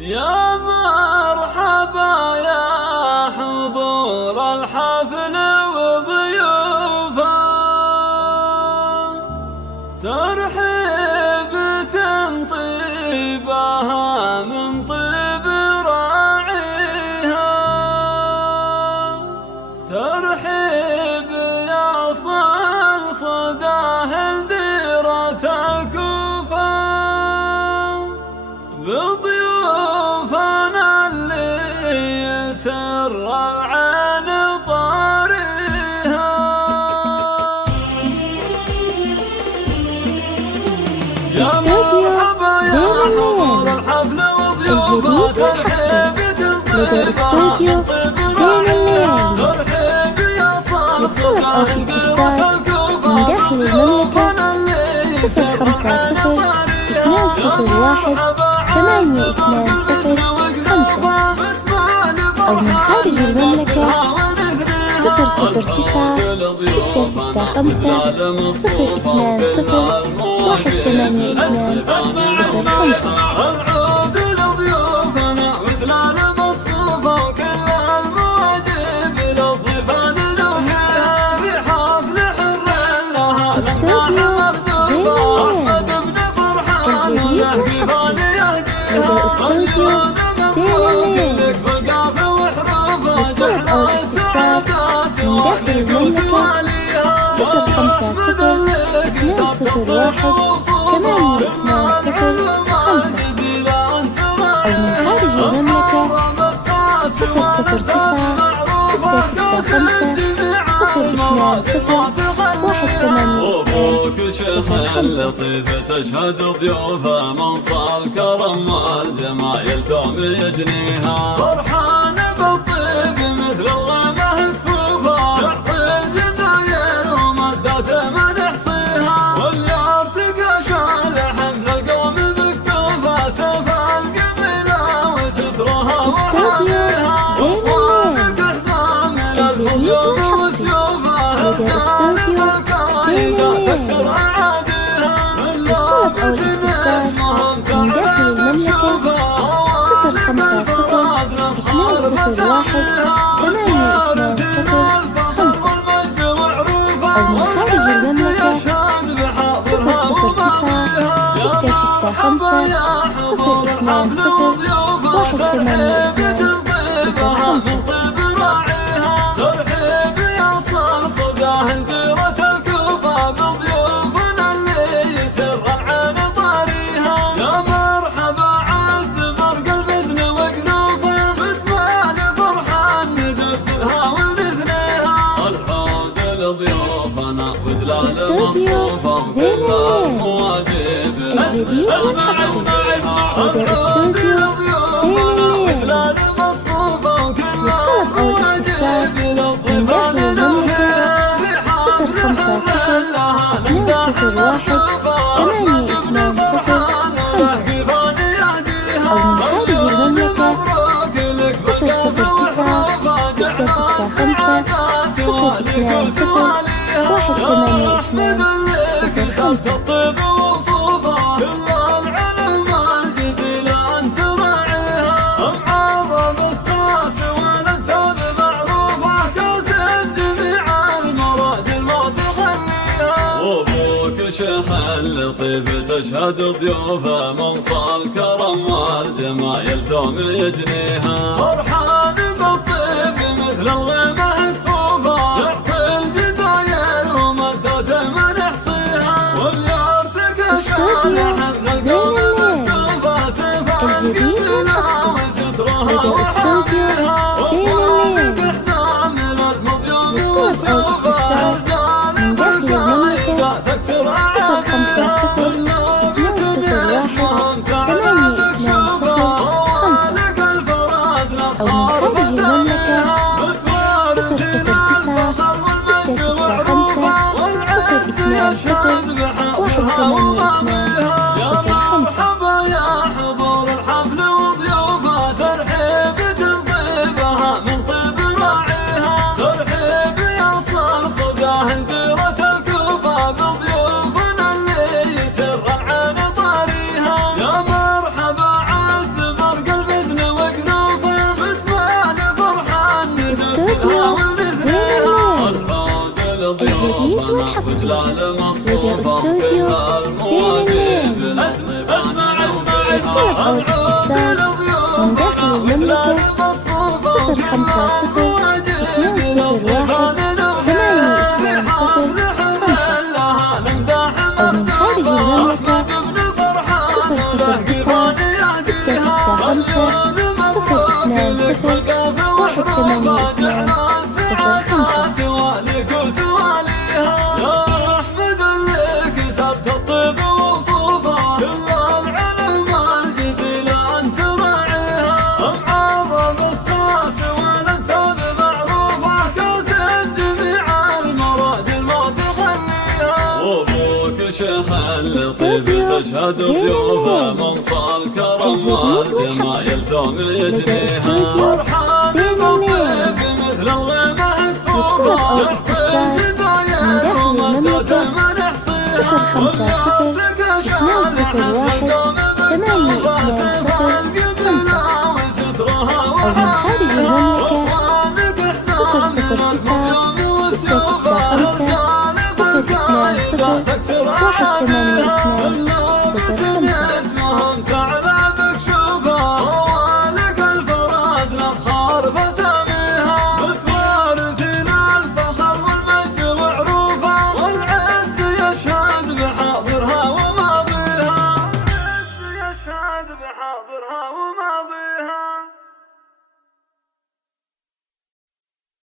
يا مرحبا يا حضور الحفل وضيوفه، ترحيب طيبها من طيب راعيها، ترحيب يصل صداه لديرة الكوفة بضيوفنا اللي يسر العين طاريها. يا مرحبا يا حضور الحفل وضيوفه، ترحيب لدى استوديو زين الليالي. للطلب أو استفسار من داخل المملكة 050-201-8205 أو من خارج المملكة 009-665-020-182-005. استوديو زين الليالي الجديد والحصري لدى استوديو زين الليالي. للطلب أو الاستفسار من داخل المملكة 050-201-8205 أو من خارج المملكة 009-665-020-182-005. لطيف تشهد ضيوفه منصى الكرم والجمايل دوم يجنيها، فرحان بالطيب مثل الغمه كفوفه، تعطي الجزاير ومدات ما نحصيها، واللي ارتقى شالح من القوم مكتوفه، سيف القبيله وسترها استوديو زين الليالي الجديد والحصري لدى استوديو زين الليالي. للطلب أو الاستفسار من داخل المملكة 050-201-8205 أو من خارج المملكة 009-665-020-182-005. استوديو زين الليالي الجديد والحصري لدى استوديو زين الليالي. للطلب أو الاستفسار من داخل المملكة 050-201-8205 أو من خارج المملكة 009-665-020-182-005. لطيف تشهد ضيوفه منصى الكرم والجمايل دوم يجنيها، فرحان بالطيب مثل الغيمه كفوفه، تعطي الجزاير ومدات ما نحصيها، واللي ارتقى استوديو زين الليالي الجديد والحصري لدى استوديو زين الليالي. للطلب أو الاستفسار من داخل المملكة 050-201-8205 أو من خارج المملكة 009-665-020-182-005. راديو استوديو سين الليل. طلب أو استفسار من داخل المملكة 050-201-820-5 أو من خارج المملكة استوديو تشهد ضيوفه منصى الكرم والجمايل دوم يجنيها سين الليل. للطلب أو الاستفسار من داخل المملكة 050-201-820-5 أو من خارج المملكة 009-665-020-182-05.